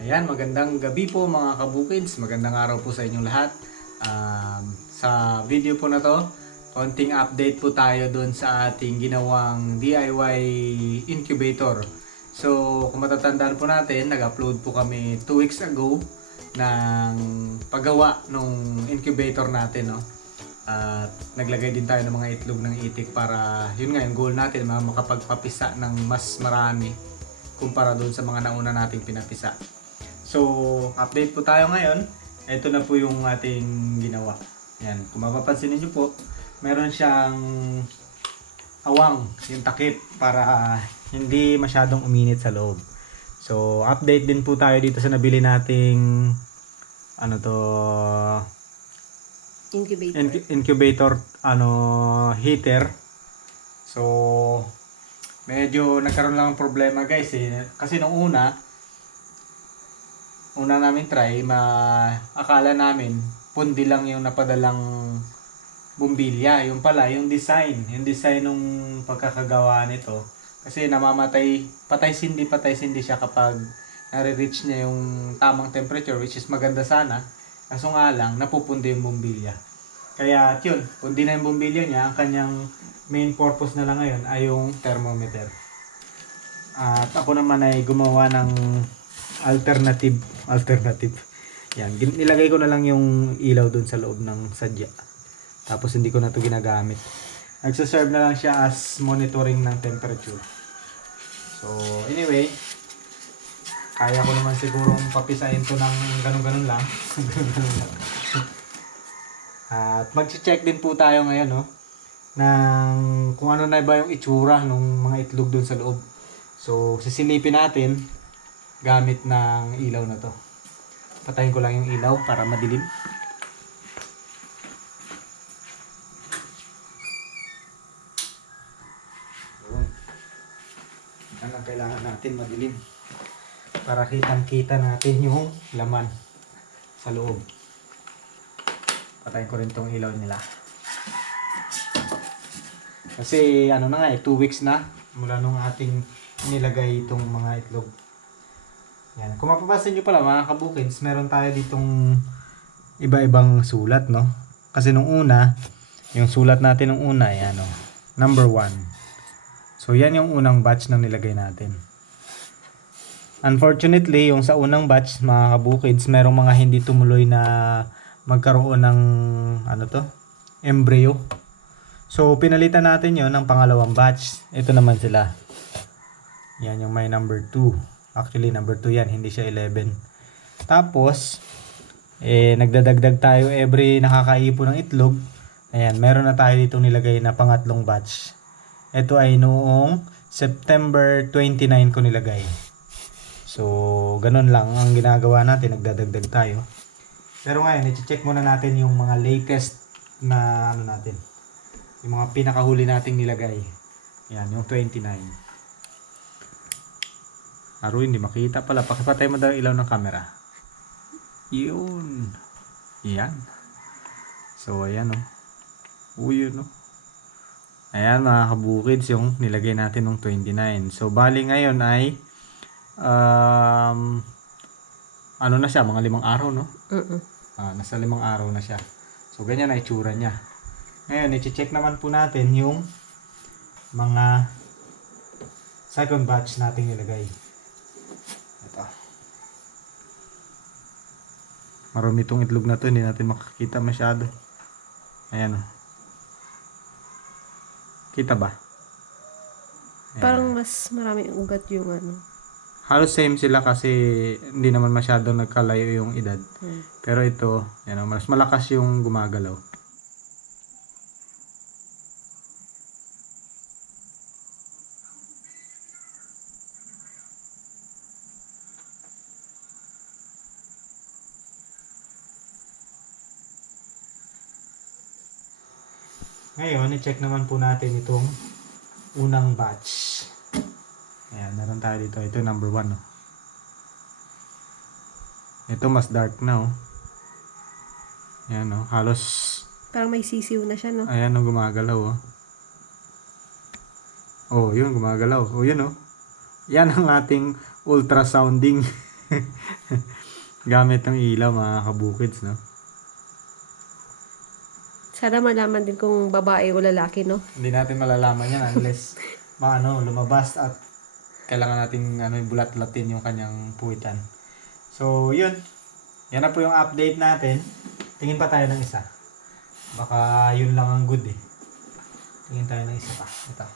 Ayan, magandang gabi po mga kabukids. Magandang araw po sa inyong lahat. Sa video po na to, konting update po tayo doon sa ating ginawang DIY incubator. So, kung matatandaan po natin, nag-upload po kami 2 weeks ago ng paggawa ng incubator natin. No? At naglagay din tayo ng mga itlog ng itik para, yun nga, yung goal natin, makapagpapisa ng mas marami kumpara doon sa mga nauna nating pinapisa. So, update po tayo ngayon. Ito na po yung ating ginawa. Yan. Kung mapapansin niyo po, meron siyang awang, yung takip para hindi masyadong uminit sa loob. So, update din po tayo dito sa nabili nating incubator heater. So, medyo nagkaroon lang ng problema guys kasi nung una namin try, akala namin pundi lang yung napadalang bumbilya. Yung pala, yung design nung pagkakagawa nito. Kasi namamatay, patay-sindi siya kapag nare-reach niya yung tamang temperature, which is maganda sana. Kaso nga lang, napupundi yung bumbilya. Kaya yun, pundi na yung bumbilya niya. Ang kanyang main purpose na lang ngayon ay yung thermometer. At ako naman ay gumawa ng alternative. Yan, nilagay ko na lang yung ilaw doon sa loob ng sadya. Tapos hindi ko na to ginagamit. Nagsaserve na lang siya as monitoring ng temperature. So, anyway, kaya ko naman sigurong papisahin to ng ganun-ganun lang. At mag-check din po tayo ngayon, no, ng kung ano na ba yung itsura ng mga itlog doon sa loob. So, sisilipin natin gamit ng ilaw na to. Patayin ko lang yung ilaw para madilim. Yan ang kailangan natin, madilim. Para kitang-kita natin yung laman sa loob. Patayin ko rin tong ilaw nila. Kasi ano na nga 2 weeks na mula nung ating nilagay itong mga itlog. Yan. Kung mapapansin nyo pala mga kabukids, meron tayo ditong iba-ibang sulat, no? Kasi nung una, yung sulat natin nung una, yan, no? Number 1. So, yan yung unang batch na nilagay natin. Unfortunately, yung sa unang batch, mga kabukids, merong mga hindi tumuloy na magkaroon ng, embryo. So, pinalitan natin yon ng pangalawang batch. Ito naman sila. Yan yung may number 2. Actually, number 2 yan. Hindi siya 11. Tapos, nagdadagdag tayo every nakakaipon ng itlog. Ayan, meron na tayo dito nilagay na pangatlong batch. Ito ay noong September 29 ko nilagay. So, ganun lang ang ginagawa natin. Nagdadagdag tayo. Pero ngayon, i-check muna natin yung mga latest na natin. Yung mga pinakahuli nating nilagay. Ayan, yung 29. Aro, hindi makita pala. Pakipatay mo daw ilaw ng camera. Yun. Yan. So, ayan o. Yun o. Ayan mga kabukids yung nilagay natin ng 29. So, bali ngayon ay ano na siya? Mga 5 araw, no? Nasa 5 araw na siya. So, ganyan na itsura niya. Ngayon, i-check naman po natin yung mga second batch nating nilagay. Ito. Marami itong itlog na to, hindi natin makakita masyado. Ayan o. Kita ba? Ayan. Parang mas maraming ugat yung Halos same sila kasi hindi naman masyadong nagkalayo yung edad. Pero ito, yan o, mas malakas yung gumagalaw. Ngayon, i-check naman po natin itong unang batch. Ayan, meron tayo dito. Ito number 1. No? Ito mas dark na. Oh. Ayan, no? Halos parang may sisiw na siya, no? Ayan, no, gumagalaw. Oh. Oh, yun, gumagalaw. Oh, yun, oh. Yan ang ating ultrasounding Gamit ng ilaw mga kabukids, no? Sana malaman din kung babae o lalaki, no? Hindi natin malalaman yan unless lumabas at kailangan nating bulat-latin yung kanyang puwitan. So, yun. Yan na po yung update natin. Tingin pa tayo ng isa. Baka yun lang ang good eh. Tingin tayo ng isa pa. Ito.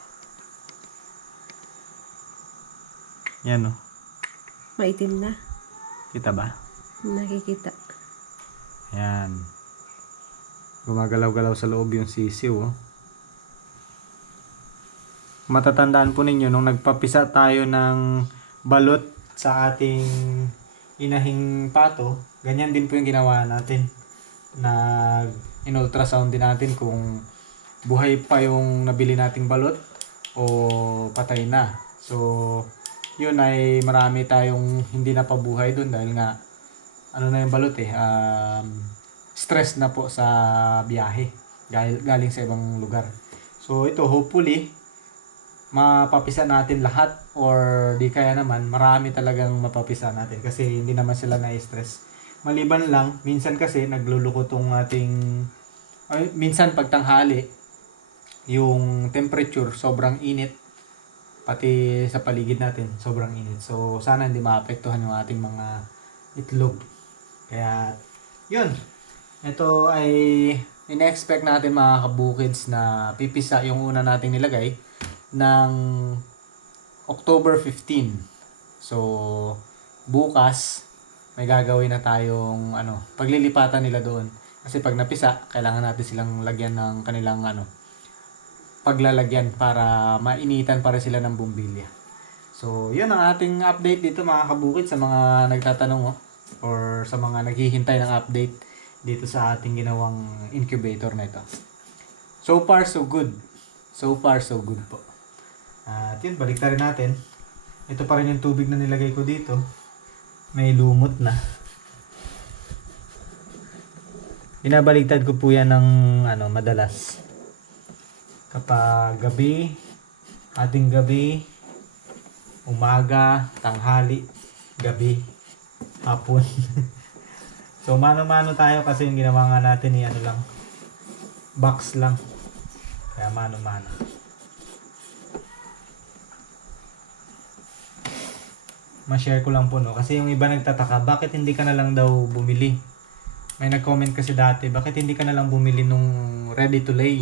Yan, no? Maitim na. Kita ba? Nakikita. Yan. Gumagalaw-galaw sa loob yung sisiw. Oh. Matatandaan po ninyo, nung nagpapisa tayo ng balot sa ating inahing pato, ganyan din po yung ginawa natin. In-ultrasound din natin kung buhay pa yung nabili nating balot o patay na. So, yun ay marami tayong hindi napabuhay dun dahil nga na yung balot eh. Stress na po sa biyahe galing sa ibang lugar. So ito hopefully mapapisa natin lahat or di kaya naman marami talagang mapapisa natin kasi hindi naman sila na-stress. Maliban lang minsan kasi nagluluko tong minsan pagtanghali yung temperature sobrang init pati sa paligid natin sobrang init. So sana hindi maapektuhan yung ating mga itlog. Kaya yun. Ito ay ina-expect natin mga kabukids na pipisa yung una nating nilagay ng October 15. So, bukas may gagawin na tayong paglilipatan nila doon. Kasi pag napisa, kailangan natin silang lagyan ng kanilang paglalagyan para mainitan para sila ng bumbilya. So, yun ang ating update dito mga kabukids sa mga nagtatanong or sa mga naghihintay ng update dito sa ating ginawang incubator na ito. So far, so good. So far, so good po. At yun, baliktarin natin. Ito pa rin yung tubig na nilagay ko dito. May lumot na. Binabaligtad ko po yan ng madalas. Kapag gabi, ating gabi, umaga, tanghali, gabi, hapon. So, mano-mano tayo kasi yung ginawa nga natin lang. Box lang. Kaya mano-mano. Ma-share ko lang po, no? Kasi yung iba nagtataka, bakit hindi ka na lang daw bumili? May nag-comment kasi dati, bakit hindi ka na lang bumili nung ready to lay?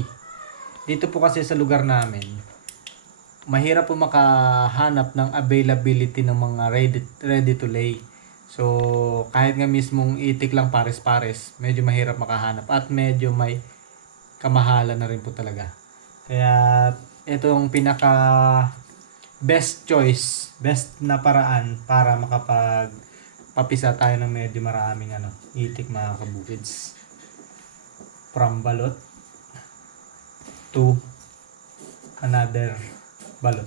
Dito po kasi sa lugar namin, mahirap po makahanap ng availability ng mga ready to lay. So, kahit nga mismong itik lang pares-pares, medyo mahirap makahanap at medyo may kamahalan na rin po talaga. Kaya, ito yung pinaka best choice, best na paraan para makapagpapisa tayo ng medyo maraming itik mga kabukids. From balot to another balot.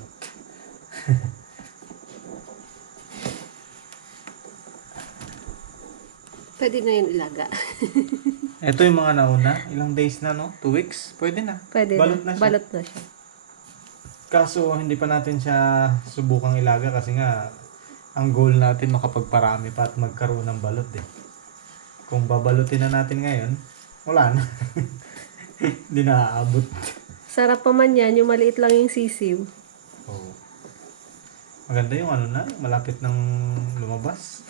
Pwede na yun ilaga. Ito yung mga nauna. Ilang days na, no? 2 weeks? Pwede na. Pwede Balot na siya. Balot na siya. Kaso, hindi pa natin siya subukang ilaga kasi nga, ang goal natin makapagparami pa at magkaroon ng balot eh. Kung babalutin na natin ngayon, wala na. Hindi na aabot. Sarap pa man yan, yung maliit lang yung sisiw. Oh. Maganda yung malapit ng lumabas.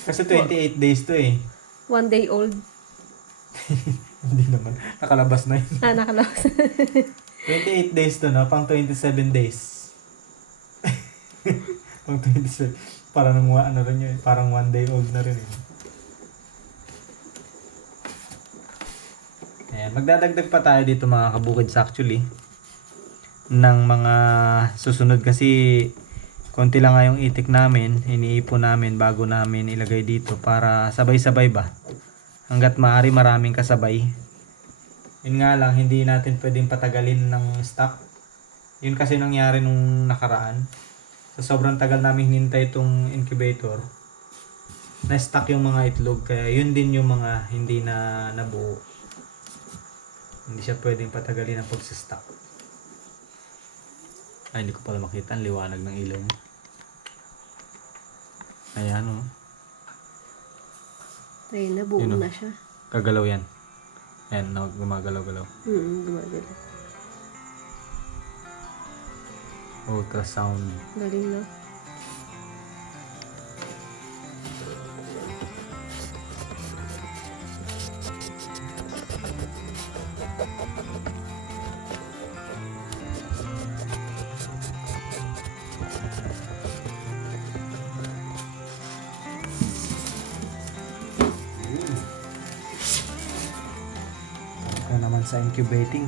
Kasi 28 days to eh. 1 day old. Hindi naman. Nakalabas na yun. Nakalabas. 28 days to, no? Pang 27 days. Pang 27. Parang rin yun. Parang 1 day old na rin yun. Ayan. Magdadagdag pa tayo dito mga kabukids actually. Ng mga susunod kasi konti lang nga yung itik namin, iniipon namin bago namin ilagay dito para sabay-sabay ba. Hanggat maaari maraming kasabay. Yun nga lang, hindi natin pwedeng patagalin ng stock. Yun kasi nangyari nung nakaraan. Sa sobrang tagal namin hinintay itong incubator, na-stock yung mga itlog. Kaya yun din yung mga hindi na nabuo. Hindi siya pwedeng patagalin ang pagsistock. Ay, hindi ko pala makita ang liwanag ng ilaw niya. Ayan, oh. Ayun na, buo Yun, oh. na siya. Kagalaw yan. Ayan, gumagalaw-galaw. Gumagala. Ultrasound. Galing na. Ito naman sa incubating.